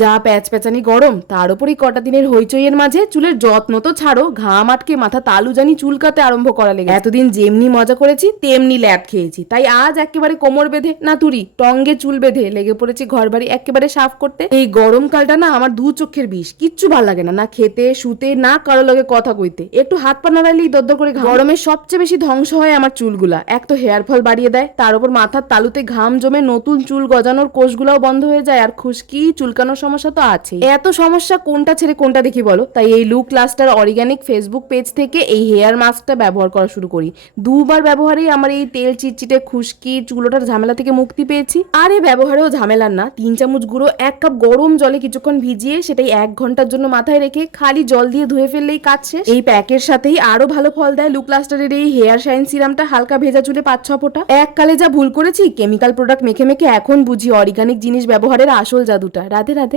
যা প্যাচপ্যাচানি গরম, তার উপরই কটা দিনের হইচইয়ের মাঝে চুলের যত্ন তো ছাড়ো, ঘাম আটকে মাথা তালু জানি চুলকাতে আরম্ভ করা লেগে। এতদিন যেমনি মজা করেছি তেমনি ল্যাদ খেয়েছি, তাই আজ একেবারে কোমর বেঁধে না তুরি টঙ্গে চুল বেঁধে লেগে পড়েছি ঘর বাড়ি একেবারে সাফ করতে। এই গরমকালটা না আমার দু চোখের বিষ, কিচ্ছু ভাল লাগে না, না খেতে শুতে না কারো লগে কথা কইতে। একটু হাত পা নাড়াইলেই দরদর করে ঘাম। গরমে সবচেয়ে বেশি ধ্বংস হয় আমার চুলগুলা। এক তো হেয়ার ফল বাড়িয়ে দেয়, তার উপর মাথার তালুতে ঘাম জমে নতুন চুল গজানোর কোষগুলাও বন্ধ হয়ে যায়, আর খুশকি চুলকানোর সমস্যা তো আছে। এত সমস্যা কোনটা ছেড়ে কোনটা দেখি বলো? তাই এই লুক লাস্টার অর্গানিক ফেসবুক পেজ থেকে এই হেয়ার মাস্কটা ব্যবহার করা শুরু করি। দুবার ব্যবহারেই আমার এই তেল চিটচিটে খুশকি চুলোটার ঝামেলা থেকে মুক্তি পেয়েছি। আর এই ব্যবহারেও ঝামেলার না, 3 চামচ গুঁড়ো 1 কাপ গরম জলে কিছুক্ষণ ভিজিয়ে সেটাই 1 ঘন্টার জন্য মাথায় রেখে খালি জল দিয়ে ধুয়ে ফেললেই কাজ শেষ। এই প্যাকের সাথেই আরো ভালো ফল দেয় লুক লাস্টারের এই হেয়ার শাইন সিরামটা। হালকা ভেজা চুলে 5-6 ফোঁটা। এককালে যা ভুল করেছি কেমিক্যাল প্রোডাক্ট মেখে মেখে, এখন বুঝি অর্গানিক জিনিস ব্যবহারের আসল জাদুটা। রাধে রাধে।